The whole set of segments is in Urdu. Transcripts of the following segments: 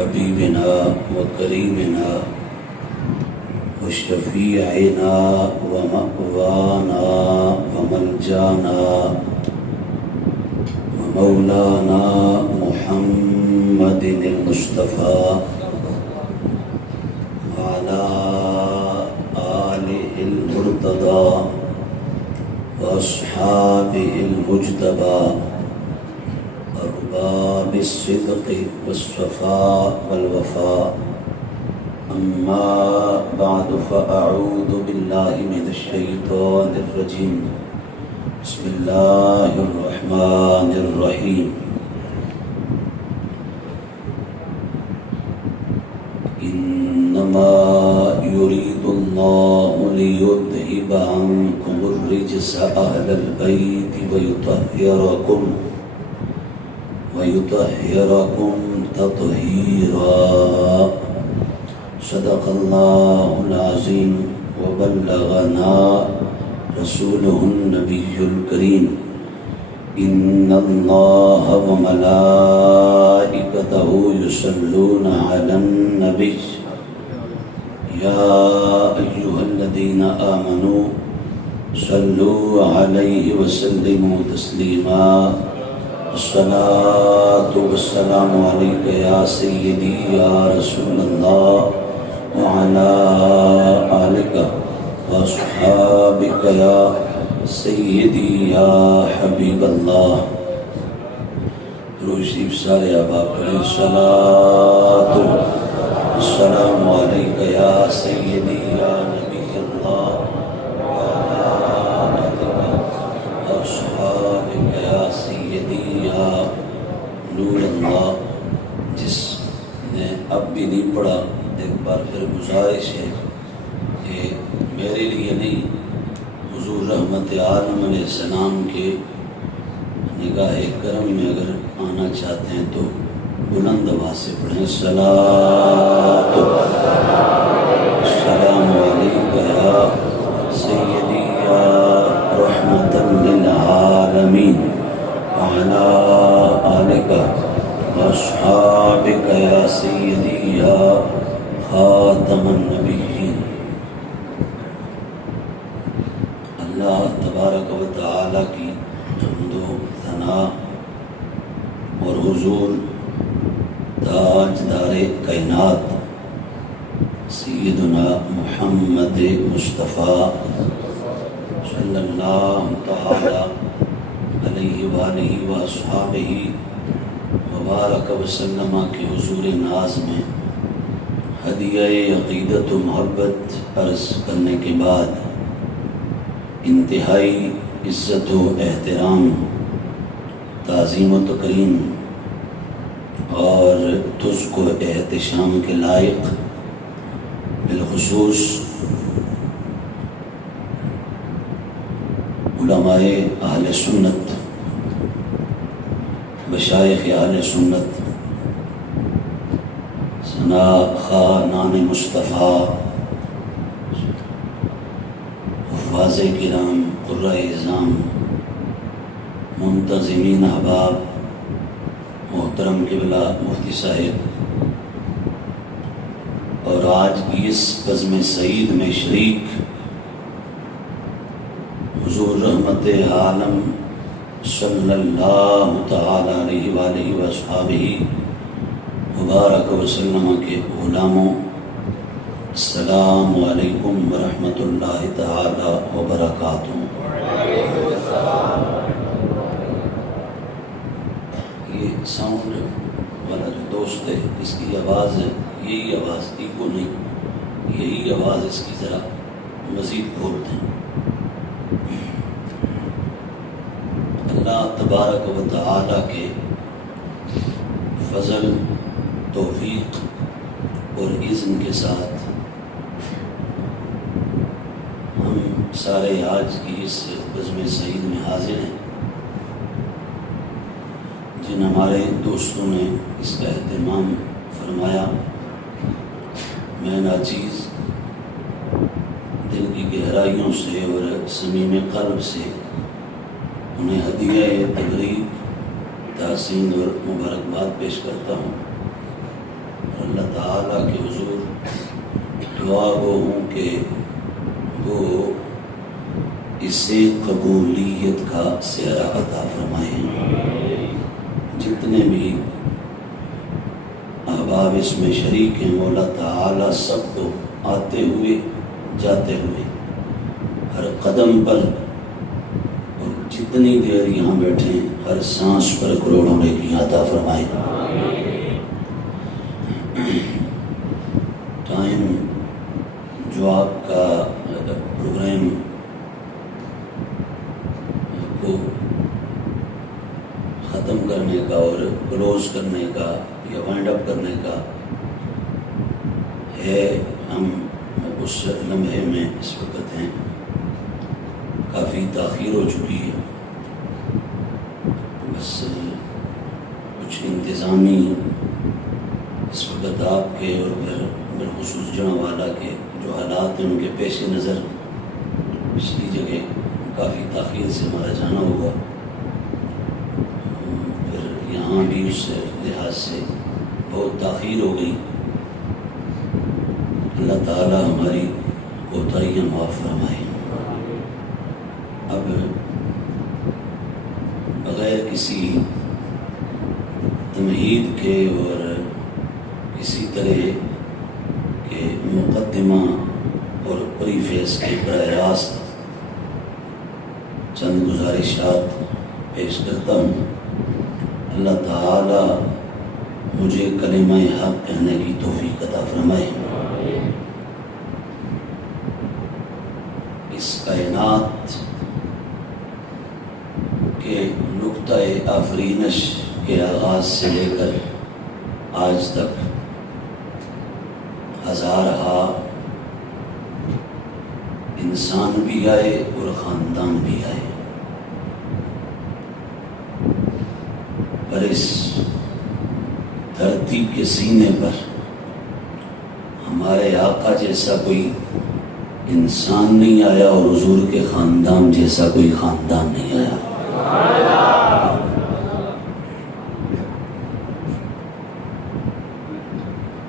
حبیبنا وکریمنا وشفیعنا ومأوانا وملجانا ومولانا محمد المصطفى وعلى آله المرتضى وأصحابه المجتبى أرباب الصدق والصفاء والوفاء. أما بعد فأعوذ بالله من الشيطان الرجيم. بسم الله الرحمن الرحيم. إنما يريد الله ليذهب عنكم الرجس أهل البيت ويطهركم تطهيرا. صدق الله العظيم وبلغنا رسوله النبي الكريم. إن الله وملائكته يصلون على النبي يا أيها الذين آمنوا صلوا عليه وسلموا تسليما. الصلاة والسلام عليك يا سيدي يا رسول الله وعلى آلك وأصحابك يا سیدی یا حبیب اللہ. درود شریف سارے آبا کریں. الصلاۃ والسلام علیک یا سیدی یا نبی اللہ وعلی آلک واصحابک یا سیدی یا نور اللہ. جس نے اب بھی نہیں پڑھا ایک بار پھر گزارش ہے کہ میرے لیے نہیں، حضور رحمت عالم علیہ السلام کے نگاہ کرم میں اگر آنا چاہتے ہیں تو بلند آواز سے پڑھیں. الصلاۃ والسلام علیک یا سیدی یا رحمۃ للعالمین وعلی آلک واصحابک یا سیدی یا خاتم النبیین. اللہ تبارک و تعالی کی حمد و ثنا اور حضور تاجدار کائنات سیدنا محمد مصطفیٰ صلی اللہ تعالی علیہ وآلہ وصحبہ وبارک وسلم کے حضور ناز میں ہدیہ عقیدت و محبت عرض کرنے کے بعد انتہائی عزت و احترام، تعظیم و تکریم اور تزک و احتشام کے لائق بالخصوص علماء اہل سنت، مشائخ اہل سنت، ثنا خانان مصطفیٰ، حفاظ کرام، قرۂ اعظام، منتظمین احباب، محترم قبلہ مفتی صاحب، اور آج کی اس بزم سعید میں شریک حضور رحمت عالم صلی اللہ تعالی علیہ وآلہ وصحبہ مبارک وسلم کے غلاموں، السلام علیکم ورحمۃ اللہ تعالی وبرکاتہ. یہ ساؤنڈ والا جو دوست ہے اس کی آواز ہے، یہی آواز ایکو نہیں، یہی آواز اس کی ذرا مزید کھول دیں. اللہ تبارک و تعالی کے فضل، توفیق اور اذن کے ساتھ ہم سارے آج کی اس بزم سعید میں حاضر ہیں. جن ہمارے دوستوں نے اس کا اہتمام فرمایا، میں ناچیز دل کی گہرائیوں سے اور صمیم قلب سے انہیں ہدیہ تقریب، تحسین اور مبارکباد پیش کرتا ہوں. تعالیٰ کے حضور دعا گو ہوں کہ وہ اسے قبولیت کا سیرا عطا فرمائیں۔ جتنے بھی احباب اس میں شریک ہیں مولا تعالیٰ سب کو آتے ہوئے جاتے ہوئے ہر قدم پر اور جتنی دیر یہاں بیٹھے ہر سانس پر کروڑوں نیکیاں عطا فرمائے۔ ٹائم جو آپ کا پروگرام کو ختم کرنے کا اور کلوز کرنے کا یا وائنڈ اپ کرنے کا ہے، ہم اس لمحے میں اس وقت ہیں، کافی تاخیر ہو چکی ہے، بس کچھ انتظامی اس وقت آپ کے اور پھر بالخصوص جڑوالا کے جو حالات ہیں ان کے پیش نظر پچھلی جگہ کافی تاخیر سے ہمارا جانا ہوگا، پھر یہاں بھی اس لحاظ سے بہت تاخیر ہو گئی۔ اللہ تعالیٰ ہماری کوتاہیاں معاف فرمائے۔ اب بغیر کسی تمہید کے اور کسی طرح کے مقدمہ اور پریفیس کے براہ راست چند گزارشات پیش کرتا ہوں۔ اللہ تعالیٰ مجھے کلمہ حق کہنے کی توفیق عطا فرمائے۔ اس کائنات کے نقطہ آفرینش کے آغاز سے لے کر آج تک ہزارہا انسان بھی آئے اور خاندان بھی آئے، پر اس دھرتی کے سینے پر ہمارے آقا جیسا کوئی انسان نہیں آیا اور حضور کے خاندان جیسا کوئی خاندان نہیں آیا۔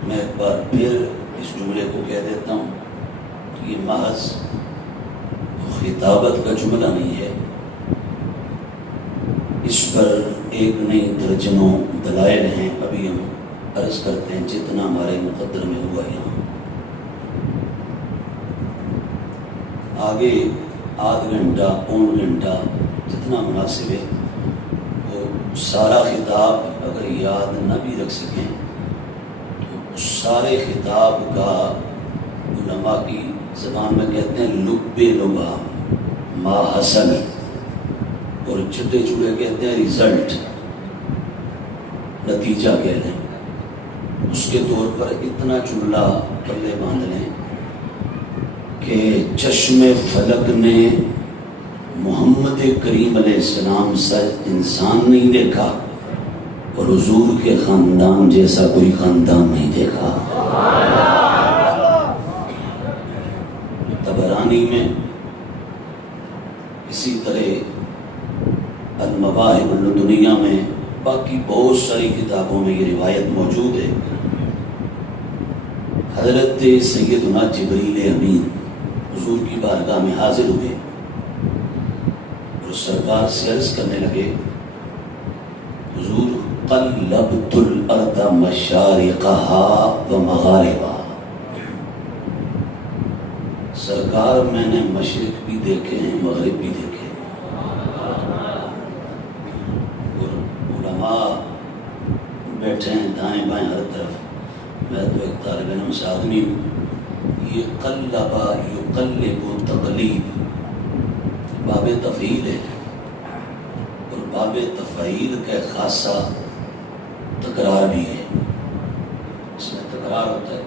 میں ایک بار پھر اس جملے کو کہہ دیتا ہوں کہ یہ محض خطابت کا جملہ نہیں ہے، اس پر ایک نہیں درجنوں دلائل ہیں۔ ابھی ہم عرض کرتے ہیں جتنا ہمارے مقدر میں ہوا یہاں، آگے آدھ گھنٹہ پون گھنٹہ جتنا مناسب ہے وہ سارا خطاب اگر یاد نہ بھی رکھ سکیں تو اس سارے خطاب کا علماء کی زبان میں کہتے ہیں لب لبا ما حسن، اور چھٹے چھوٹے کہتے ہیں ریزلٹ، نتیجہ کہہ لیں۔ اس کے طور پر اتنا جملہ پلے باندھ لیں کہ چشم فلک نے محمد کریم علیہ السلام سے انسان نہیں دیکھا اور حضور کے خاندان جیسا کوئی خاندان نہیں دیکھا۔ طبرانی میں اسی طرح المواہب اللدنیہ میں باقی بہت ساری کتابوں میں یہ روایت موجود ہے۔ حضرت سیدنا جبریل امین حضور کی بارگاہ میں حاضر ہوئے اور سرکار سے عرض کرنے لگے، حضور قلبت الارض مشارقها ومغاربها، سرکار میں نے مشرق بھی دیکھے ہیں مغرب بھی دیکھے ہیں، اور علماء بیٹھے ہیں دائیں بائیں ہر طرف، میں تو ایک طالب علم سے آدمی ہوں۔ یہ قلبا یقلب تقلیب باب تفعیل ہے، اور باب تفعیل کا خاصہ تکرار بھی ہے، اس میں تکرار ہوتا ہے۔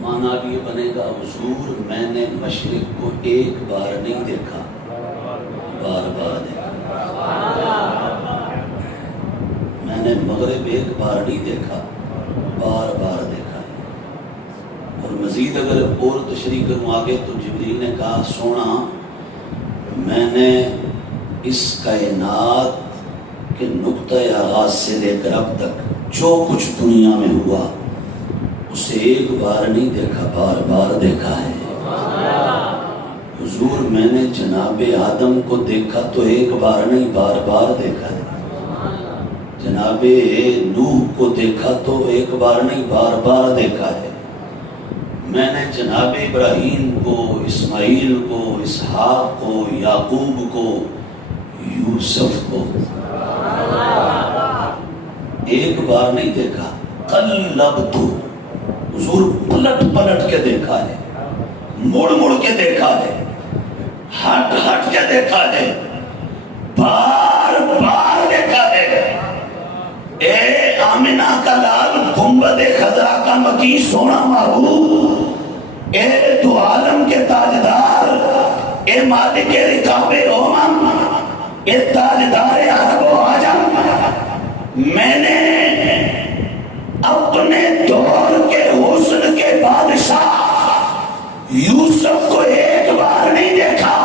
معنی بھی یہ بنے گا حضور میں نے مشرق کو ایک بار نہیں دیکھا، بار بار دیکھا، میں نے مغرب ایک بار نہیں دیکھا، بار بار دیکھا۔ اور مزید اگر اور تشریح کروں آگے تو جبریل نے کہا سونا میں نے اس کائنات کے نقطۂ آغاز سے لے کر اب تک جو کچھ دنیا میں ہوا اسے ایک بار نہیں دیکھا، بار بار دیکھا ہے۔ حضور میں نے جناب آدم کو دیکھا تو ایک بار نہیں بار بار دیکھا ہے، جناب نوح کو دیکھا تو ایک بار نہیں بار بار دیکھا ہے، میں نے جناب ابراہیم کو، اسماعیل کو، اسحاق کو، یعقوب کو، یوسف کو ایک بار نہیں دیکھا، قلبت، حضور پلٹ پلٹ کے دیکھا ہے، مڑ مڑ کے دیکھا ہے، ہٹ ہٹ کے دیکھا ہے، بار بار دیکھا ہے۔ اے آمنہ کا لال، گنبد خضرا کا مکی سونا محبوب، اے تو عالم کے تاجدار، اے مالک رکاب امم، اے تاجدار عرب و عجم، میں نے اپنے دور کے حسن کے بادشاہ یوسف کو ایک بار نہیں دیکھا،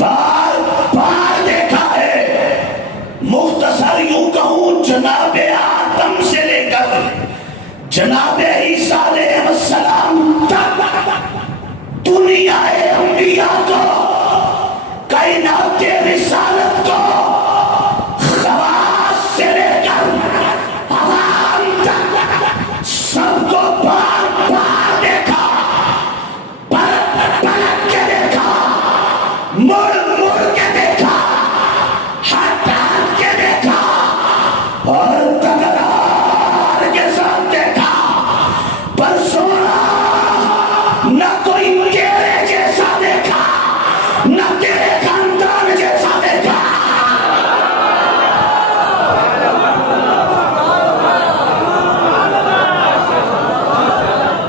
بار بار دیکھا ہے۔ مختصر یوں کہوں، جناب آدم سے لے کر جناب عیسیٰ علیہ السلام تک دنیا انبیاء کو، کائنات رسالت کو، خواص سے لے کر عوام تک سب کو بار بار دیکھا، پلٹ پلٹ کے دیکھا، مڑ مڑ کے دیکھا، ہٹ ہٹ کے دیکھا، اور تکرار کے ساتھ دیکھا، پر سونا نہ کوئی تیرے جیسا دیکھا، نہ تیرے خاندان جیسا دیکھا۔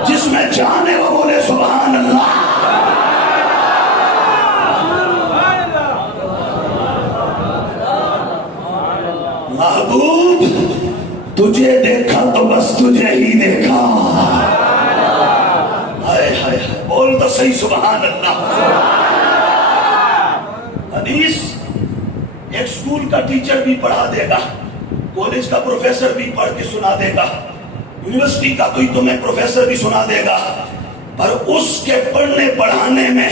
جس میں جان ہے وہ بولے سبحان اللہ۔ محبوب تجھے دیکھا تو بس تجھے ہی دیکھا، ہائے ہائے بول تو صحیح سبحان اللہ۔ حدیث ایک سکول کا ٹیچر بھی پڑھا دے گا، کالج کا پروفیسر بھی پڑھ کے سنا دے گا، یونیورسٹی کا کوئی تمہیں پروفیسر بھی سنا دے گا، پر اس کے پڑھنے پڑھانے میں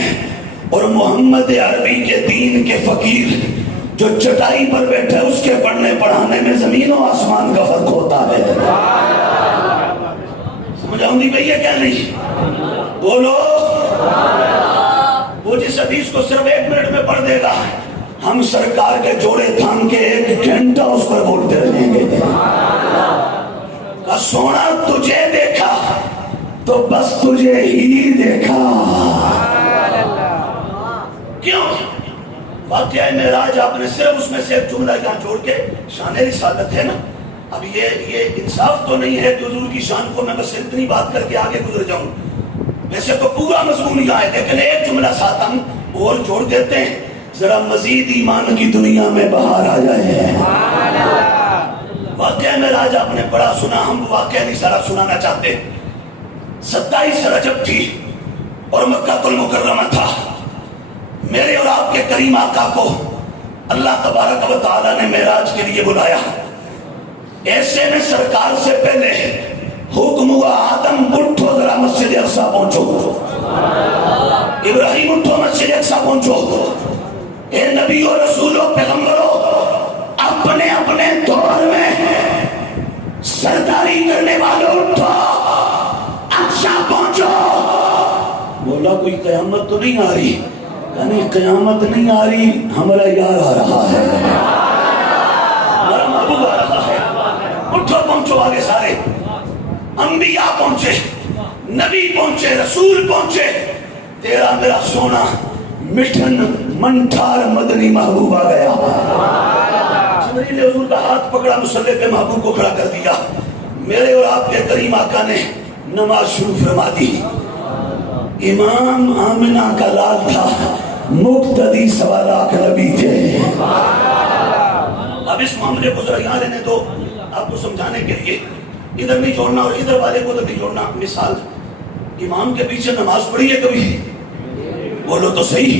اور محمد عربی کے دین کے فقیر جو چٹائی پر بیٹھے اس کے پڑھنے پڑھانے میں زمین و آسمان کا فرق ہوتا ہے۔ سمجھ آؤں دی بھئی ہے کیا نہیں؟ بولو۔ وہ جس حدیث کو صرف 1 منٹ میں پڑھ دے گا، ہم سرکار کے جوڑے تھام کے 1 گھنٹہ اس پر بولتے رہیں گے۔ کہ سونا تجھے دیکھا تو بس تجھے ہی دیکھا۔ کیوں؟ واقعہ معراج آپ نے صرف اس میں سے ایک جملہ یہاں جوڑ کے، شان رسالت ہے نا، اب یہ انصاف تو نہیں ہے کہ حضور کی شان کو میں بس اتنی بات کر کے آگے گزر جاؤں، ویسے تو پورا مضمون یہاں ہے، لیکن ایک جملہ ساتھ ہم اور جوڑ دیتے ہیں، ذرا مزید ایمان کی دنیا میں بہار آ جائے۔ واقعہ معراج آپ نے بڑا سنا، ہم واقعہ نہیں سارا سنانا چاہتے۔ 27 رجب تھی اور مکہ المکرمہ تھا، میرے اور آپ کے کریم آقا کو اللہ تبارک و تعالیٰ نے معراج کے لیے بلایا۔ ایسے میں سرکار سے پہلے حکم ہوا، آدم اٹھو ذرا مسجد اقصیٰ پہنچو، ابراہیم اٹھو مسجد اقصیٰ پہنچو، اے نبی و رسول و پیغمبروں، اپنے اپنے دور میں سرداری کرنے والوں اٹھو اقصیٰ پہنچو۔ بولا کوئی قیامت تو نہیں آ رہی؟ یعنی قیامت نہیں آ رہی، ہمارا یار آ رہا ہے، ہمارا محبوب آ رہا ہے، اٹھو پہنچو آگے سارے۔ انبیاء پہنچے، نبی پہنچے، رسول پہنچے، تیرا میرا سونا مٹھن منٹھار مدنی محبوب آ گیا۔ جبریل نے حضور کا ہاتھ پکڑا، مصلی پہ محبوب کو کھڑا کر دیا، میرے اور آپ کے کریم آقا نے نماز شروع فرما دی۔ امام آمنہ کا لال تھا، مقتدی 1.25 لاکھ نبی تھے۔ اب اس معاملے کو ذرا یہاں لینے تو آپ کو سمجھانے کے لیے، ادھر نہیں جوڑنا اور ادھر والے کو نہیں جوڑنا۔ مثال، امام کے پیچھے نماز پڑھی ہے کبھی؟ بولو تو صحیح۔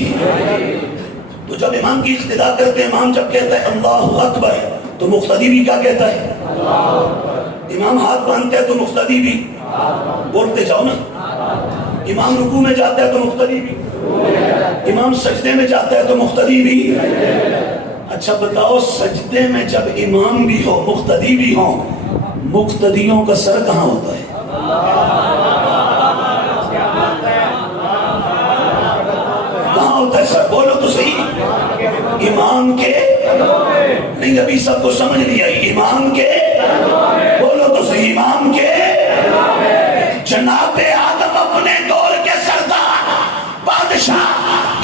تو جب امام کی اقتداء کرتے ہیں، امام جب کہتا ہے اللہ اکبر تو مقتدی بھی کیا کہتا ہے؟ امام ہاتھ باندھتے ہیں تو مقتدی بھی بولتے جاؤ نا. امام رکوع میں جاتا ہے تو مقتدی بھی, امام سجدے میں جاتا ہے تو مقتدی بھی. اچھا بتاؤ, سجدے میں جب امام بھی ہو مقتدی بھی ہو, مقتدیوں کا سر کہاں ہوتا ہے؟ کہاں ہوتا ہے سر؟ بولو تو صحیح. امام کے نہیں, ابھی سب کو سمجھ نہیں آئی. امام کے بولو تو صحیح. امام کے جناب آدم اپنے دور کے سردار, بادشاہ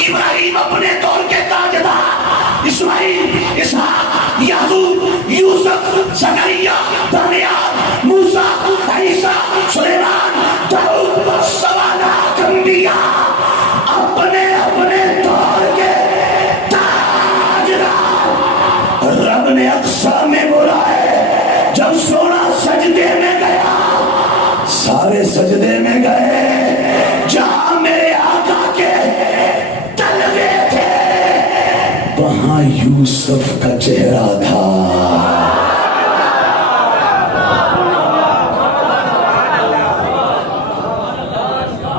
ابراہیم اپنے دور کے تاجدار, اسماعیل, اسحاق, یعقوب, یوسف, زکریا, دانیال, موسیٰ, عیسیٰ, سلیمان, داؤد, سوالات انبیاء اپنے اپنے دور کے تاجدار. رب نے اقصیٰ میں بولا ہے, جب سونا سجدے میں گیا سارے سجدے میں گئے, جہاں میرے آقا کے تلوے تھے وہاں یوسف کا چہرہ تھا.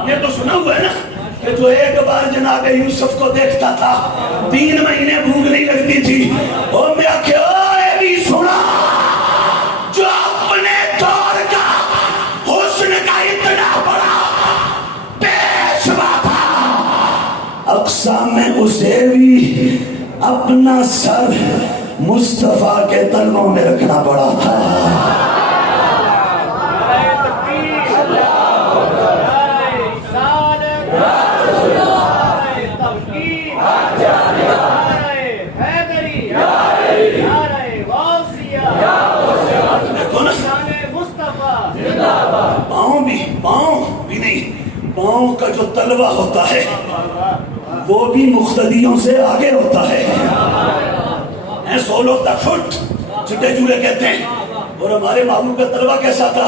یہ تو سنا ہوا ہے نا کہ جو ایک بار جناب یوسف کو دیکھتا تھا 3 مہینے بھوک نہیں لگتی تھی. اور میں آکھے اے بھی سنا, جو اپنے دور کا حسن کا اتنا بڑا پیشوا تھا, اقصیٰ میں اسے بھی اپنا سر مصطفیٰ کے تلووں میں رکھنا پڑا تھا. پاؤں کا جو تلوہ ہوتا ہے وہ بھی مقتدیوں سے آگے ہوتا ہے. سول آف دا فٹ چٹے چورے کہتے ہیں. اور ہمارے محبوب کا تلوہ کیسا تھا؟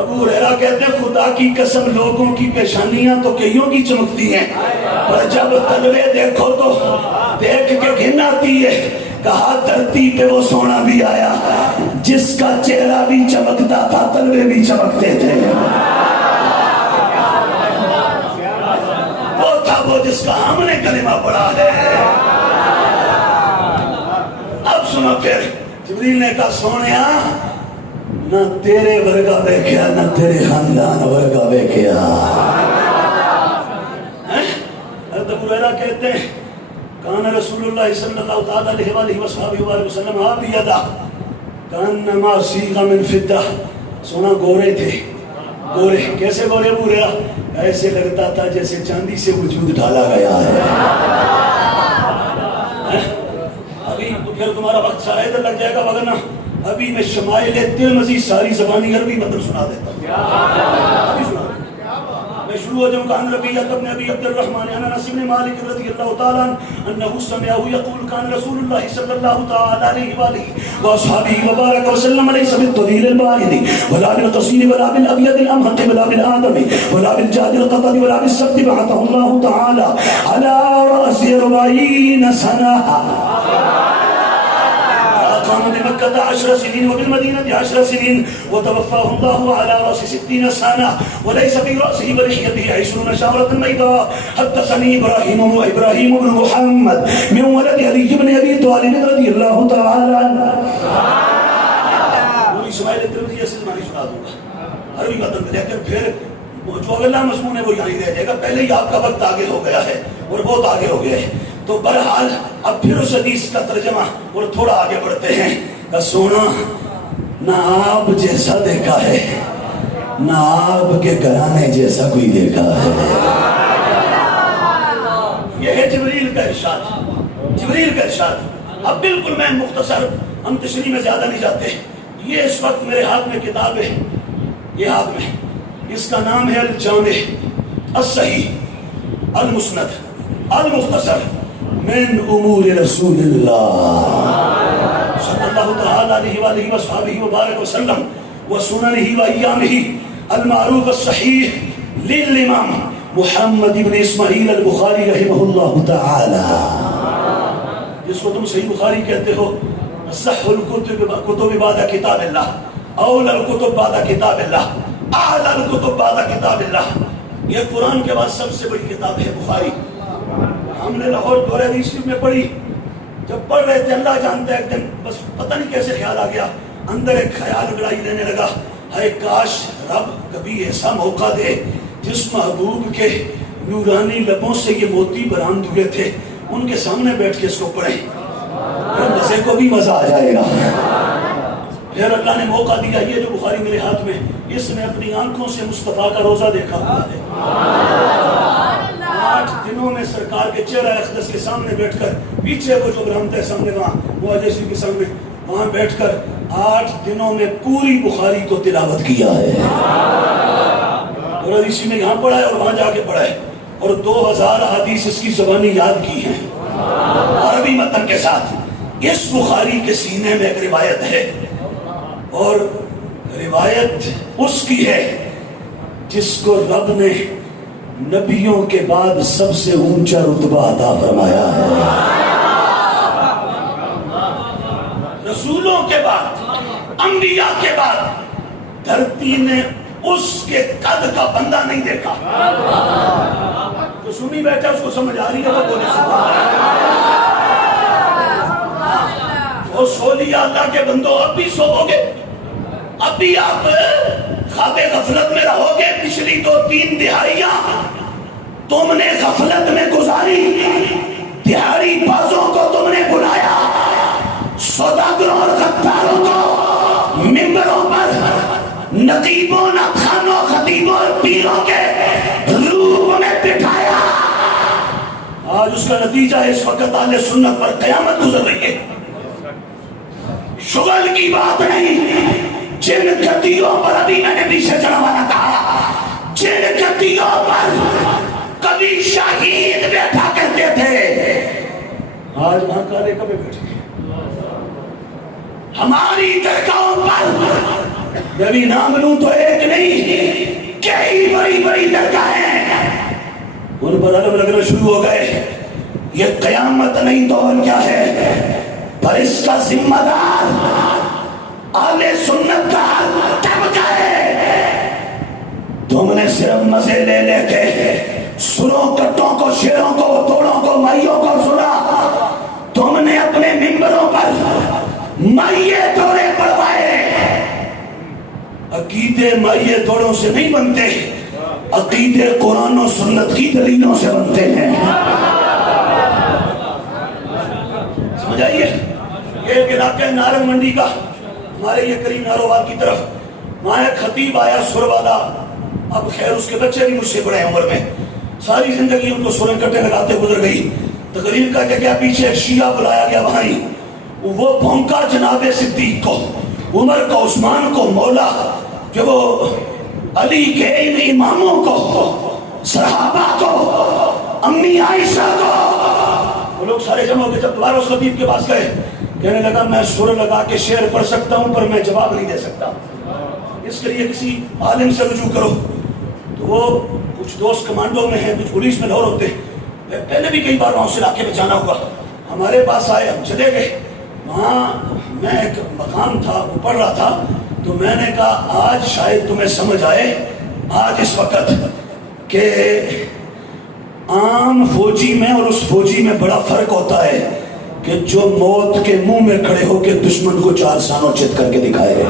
ابو ہریرہ کہتے ہیں خدا کی قسم لوگوں کی پیشانیاں تو کئیوں کی چمکتی ہیں, پر جب تلوے دیکھو تو دیکھ کے گھن آتی ہے. کہا دھرتی پہ وہ سونا بھی آیا جس کا چہرہ بھی چمکتا تھا, تلوے بھی چمکتے تھے. وہ جس کا ہم نے کلمہ پڑھا ہے. اب سنو پھر جبریل نے کہا سونیا نہ تیرے ورگا بیکھیا نہ تیرے خاندان ورگا بیکھیا. حضرت ابو ہریرہ کہتے ہیں کان رسول اللہ صلی اللہ علیہ وآلہ وسلم آبیدا کانما سیغ من فدہ. سونا گورے تھے, گورے کیسے گورے ابو ہریرہ؟ ایسے لگتا تھا جیسے چاندی سے وجود ڈالا گیا ہے. ابھی پھر تمہارا وقت سارا ادھر لگ جائے گا, وگرنہ ابھی میں شمائل ترمذی ساری زبانی عربی مطلب سنا دیتا ہوں. میں شروع ہو جاؤں. کان ربیعۃ بن ابی عبد الرحمن عن انس بن مالک رضی اللہ تعالی عنہ انه سمعه يقول كان رسول الله صلى الله تعالى عليه واله واصحابه وبارك وسلم ليس بالطويل البارد ولا بالقصير ولا بالابيض الامهق ولا بالادم ولا بالجاد القطن ولا بالسبت بعثه الله تعالى على راس 40 سنه. قام بمكة 10 سنين وبالمدينة 10 سنين وتوفاه الله على رأس 60 سنة وليس في رأسه ولحيته 20 شعرة بيضاء. حدثني إبراهيم بن محمد من ولد علي بن أبي طالب رضي الله تعالى عنه. پوری شمائل ترمذی سے زمانی سنا دوں گا عربی متن میں, لیکن پھر جو اگلا مضمون ہے وہ یہاں ہی رہ جائے گا. پہلے ہی آپ کا وقت آگے ہو گیا ہے اور بہت آگے ہو گیا ہے. تو بہرحال اب پھر اس حدیث کا ترجمہ اور تھوڑا آگے بڑھتے ہیں. کہ سونا نہ آپ جیسا دیکھا ہے نہ آپ کے گھرانے جیسا کوئی دیکھا ہے. یہ ہے جبریل کا ارشاد, جبریل کا ارشاد. اب بالکل میں مختصر, ہم تشریح میں زیادہ نہیں جاتے. یہ اس وقت میرے ہاتھ میں کتاب ہے, یہ ہاتھ میں, اس کا نام ہے الجامع الصحیح المسند المختصر من امور رسول اللہ صلی اللہ تعالی علیہ وآلہ وصحبہ وبارک وسلم وسننہ وایامہ المعروف الصحیح للامام محمد بن اسماعیل البخاری رحمہ اللہ تعالی, جس کو تم صحیح بخاری کہتے ہو. صح الکتب بعد کتاب اللہ. اول الکتب بعد کتاب اللہ، اعلی الکتب بعد کتاب اللہ، یہ قرآن کے بعد سب سے بڑی کتاب ہے بخاری۔ ہم نے لاہور دور حدیث میں پڑھی، جب پڑھ رہے تھے اللہ جانتا ہے ایک دن بس پتہ نہیں کیسے خیال آ گیا، اندر ایک خیال گڑائی لینے لگا، ہے کاش رب کبھی ایسا موقع دے جس محبوب کے نورانی لبوں سے یہ موتی برآمد ہوئے تھے ان کے سامنے بیٹھ کے اس کو پڑھیں، مزے کو بھی مزہ آ جائے گا۔ پھر اللہ نے موقع دیا، یہ جو بخاری میرے ہاتھ میں، اس نے اپنی آنکھوں سے مصطفیٰ کا روزہ دیکھا ہوا ہے۔ 8 دنوں میں سرکار کے چہرہ اقدس کے سامنے بیٹھ کر، پیچھے وہ جو برہمت ہے سامنے وہاں معجزے کے سامنے، وہاں بیٹھ کر 8 دنوں میں پوری بخاری کو تلاوت کیا ہے، اور اسی میں یہاں پڑھا ہے اور وہاں جا کے پڑھا ہے، اور 2000 حدیث اس کی زبانی یاد کی ہیں عربی متن کے ساتھ۔ اس بخاری کے سینے میں ایک روایت ہے، اور روایت اس کی ہے جس کو رب نے نبیوں کے بعد سب سے اونچا رتبہ عطا فرمایا ہے۔ رسولوں کے بعد، انبیاء کے بعد دھرتی نے اس کے قد کا بندہ نہیں دیکھا۔ تو سنی بیٹھا اس کو سمجھ آ رہی ہے، وہ بولے وہ سو لیا اللہ کے بندوں، اب بھی سوو گے، اب بھی آپ خواب غفلت میں رہو گے۔ پچھلی 2-3 دہائیاں تم نے غفلت میں گزاری، دہاڑی بازوں کو تم نے بلایا، سوداگروں اور غداروں کو ممبروں پر نقیبوں، نخانوں، خطیبوں اور پیروں کے روح میں بٹھایا۔ آج اس کا نتیجہ اس وقت اہل سنت پر قیامت گزر رہی ہے۔ شغل کی بات نہیں، جن گدیوں پر ابھی میں نے پیچھے چڑھوانا کہا، جن گدیوں پر کبھی شہید بیٹھا کرتے تھے، آج وہاں کالے کبھی بیٹھے۔ ہماری درگاہوں پر میں بھی نام لوں تو ایک نہیں، کئی بڑی بڑی درگاہیں ان پر علم لگنا شروع ہو گئے۔ یہ قیامت نہیں تو اور کیا ہے، پر اس کا ذمہ دار اہل سنت کا طبقہ ہے۔ تم نے صرف مزے لے لے کے سروں، کٹوں کو، شیروں کو، توڑوں کو، مائیوں کو سنا۔ تم نے اپنے ممبروں پر مائیے توڑے پڑھوائے۔ عقیدے مائیے توڑوں سے نہیں بنتے، عقیدے قرآن و سنت کی دلیلوں سے بنتے ہیں۔ سمجھ آئیے؟ یہ ایک علاقہ نارنگ منڈی کا، ہمارے یہ قریب ناروال کی طرف، وہاں ایک خطیب آیا سر والا، اب خیر اس کے بچے بھی مجھ سے بڑے ہیں عمر میں، ساری زندگی ان کو سریں کٹے لگاتے گزر گئی۔ تقریر کا کیا پیچھے ایک شیعہ بلایا گیا، وہاں ہی وہ بھونکا جناب صدیق کو، عمر کو، عثمان کو، مولا کہ وہ علی کے ان اماموں کو، صحابہ کو، امی عائشہ کو، وہ لوگ سارے جمع ہو کے جب دوبارہ اس خطیب کے پاس گئے، کہنے لگا میں سر لگا کے شعر پڑھ سکتا ہوں پر میں جواب نہیں دے سکتا، اس کے لیے کسی عالم سے رجوع کرو۔ تو وہ کچھ دوست کمانڈو میں ہیں، کچھ پولیس میں لاہور ہوتے، پہلے بھی کئی بار وہاں سے علاقے میں جانا ہوا، ہمارے پاس آئے، ہم چلے گئے۔ وہاں میں ایک مقام تھا، وہ پڑھ رہا تھا، تو میں نے کہا آج شاید تمہیں سمجھ آئے، آج اس وقت کہ عام فوجی میں اور اس فوجی میں بڑا فرق ہوتا ہے کہ جو موت کے منہ میں کھڑے ہو کے دشمن کو 4 سانوں چت کر کے دکھائے،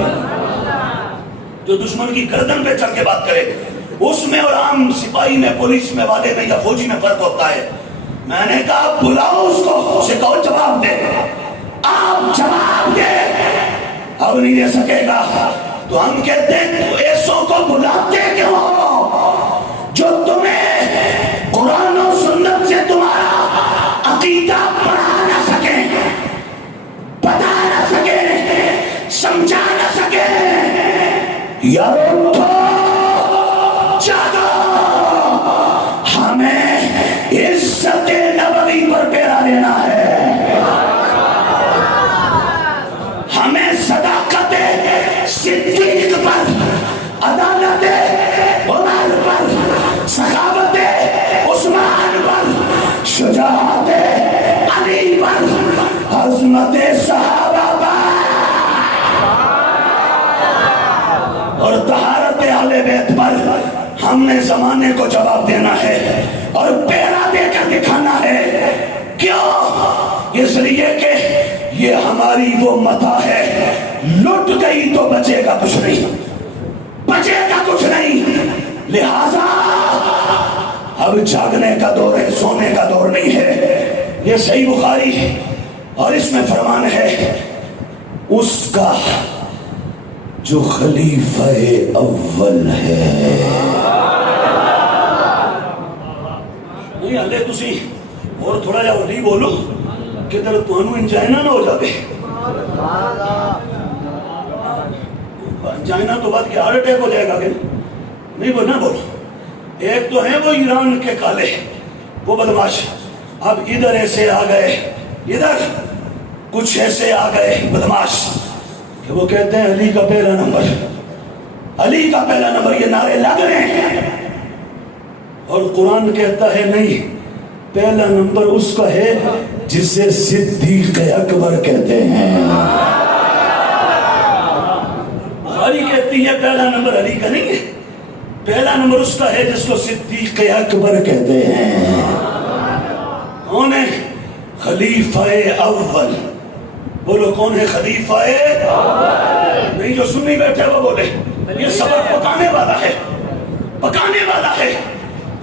جو دشمن کی گردن پہ چڑھ کے بات کرے، اس میں اور عام سپاہی میں، پولیس میں والے میں یا فوجی میں فرق ہوتا ہے۔ میں نے کہا بلاؤ اس کو، اسے کہو جواب دے، آپ جواب دے، اب نہیں دے سکے گا تو ہم کہتے ہیں تو ایسوں کو بلاتے کیوں ہو جو تمہیں قرآن و سنت سے تمہارا عقیدہ پڑھا نہ سکے، بتا نہ سکے، سمجھا نہ سکے۔ یارو جاگو، ہمیں عزت نبوی پر پیرا لینا ہے، ہمیں صداقت صدیق پر، عدالت عمر پر، سخاوت عثمان پر، شجاعت علی پر، عظمت صحابہ پر۔ بیعت پر ہم نے زمانے کو جواب دینا ہے اور پہرا دے کر دکھانا ہے. کیوں؟ اس لیے کہ یہ ہماری وہ متاع ہے، لٹ گئی تو بچے گا کچھ نہیں، بچے گا کچھ نہیں. لہذا اب جاگنے کا دور ہے، سونے کا دور نہیں ہے. یہ صحیح بخاری اور اس میں فرمان ہے اس کا جو خلیفہ اول ہے. نہیں ہلے تسی اور تھوڑا جا وڈی بولو کدھر تانوں انجائنا نہ ہو جاوے. انجائنا تو بعد کہ ہارٹ اٹیک ہو جائے گا کہ نہیں بولنا بولو. ایک تو ہیں وہ ایران کے کالے، وہ بدماش، اب ادھر ایسے آ گئے، ادھر کچھ ایسے آ گئے بدماش کہ وہ کہتے ہیں علی کا پہلا نمبر، علی کا پہلا نمبر. یہ نعرے لگ رہے ہیں اور قرآن کہتا ہے نہیں، پہلا نمبر اس کا ہے جسے صدیق اکبر کہتے ہیں. بخاری کہتی ہے پہلا نمبر علی کا نہیں ہے، پہلا نمبر اس کا ہے جس کو صدیق اکبر کہتے ہیں. کون ہے؟ خلیفہ اول. بولو کون ہے خلیفہ اول؟ نہیں جو سنی بیٹھے وہ بولے. یہ سبق پکانے والا ہے، پکانے والا ہے.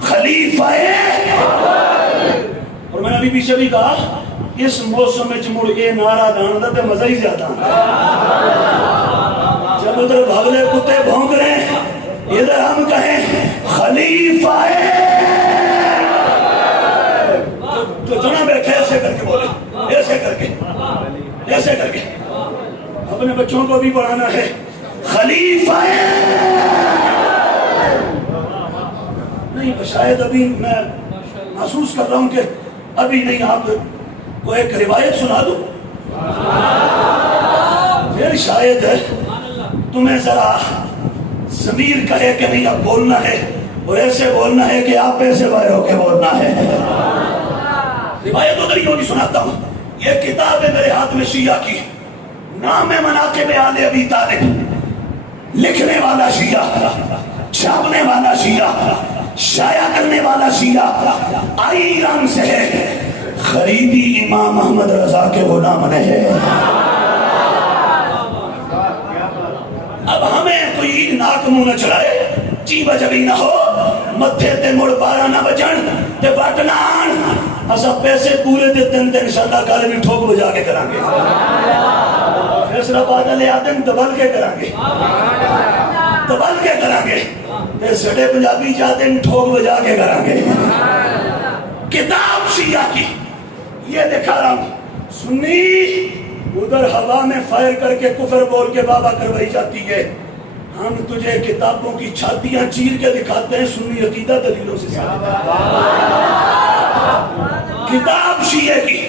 خلیفہ اول. اور میں نے ابھی پیچھے بھی کہا اس موسم میں مڑ کے نعرہ دان دا مزہ ہی زیادہ. جب ادھر بھاگلے کتے بھونک رہے ہیں، ادھر ہم کہیں خلیفہ تو جنا بیٹھے ایسے کر کے بولے، ایسے کر کے، ایسے کر کے. اپنے بچوں کو بھی پڑھانا ہے خلیفہ. نہیں شاید ابھی میں محسوس کر رہا ہوں کہ ابھی نہیں. آپ کو ایک روایت سنا دوں پھر شاید تمہیں ذرا ضمیر کہے کہ نہیں اب بولنا ہے، اور ایسے بولنا ہے کہ آپ ایسے باہر ہو کے بولنا ہے. روایت ادھر ہی ہوگی سناتا ہوں. یہ کتاب ہے میرے ہاتھ میں شیعہ کی، نام ہے مناقب آل ابی طالب. لکھنے والا شیعہ، چھاپنے والا شیعہ، شائع کرنے والا شیعہ آئی ایران سے ہے، خریدی امام احمد رضا کے غلام نے ہے. اب ہمیں کوئی ناک منہ نہ چڑھائے، چی بجبی نہ ہو، متھے تے مڑ بارہ نہ بجن تے بٹنا آن. اسا پیسے پورے دے دن تے انشاءاللہ کالے بھی ٹھوک بجا کے کرانگے، فیصلہ بادل آدم دبل کے کرانگے، دبل کے کرانگے، تے سڑے پنجابی جادن ٹھوک بجا کے کرانگے. کتاب شیعہ کی یہ دکھا رہا ہوں. سنی ادھر ہوا میں فائر کر کے کفر بول کے بابا کروائی جاتی ہے، ہم تجھے کتابوں کی چھاتیاں چیر کے دکھاتے ہیں سنی عقیدہ دلیلوں سے. کتاب شیعہ کی،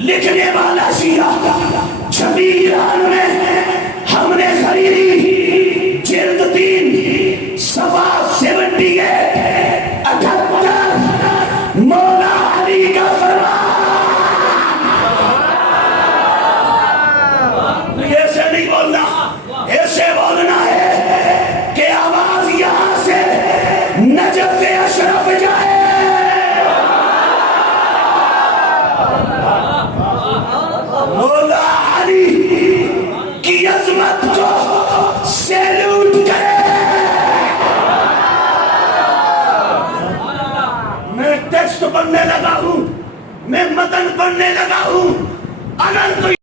لکھنے والا شیعہ، چھپی ایران میں، ہم نے خریدی، جلد 3 صفحہ 78 مولا علی کا فرمان. ایسے نہیں بولنا، ایسے بولنا ہے کہ آواز یہاں سے نجف اشرف جائے. مولا علی کی عظمت کو سیلوٹ کرے. میں ٹیکسٹ پڑھنے لگا ہوں، میں متن پڑھنے لگا ہوں. اگر کوئی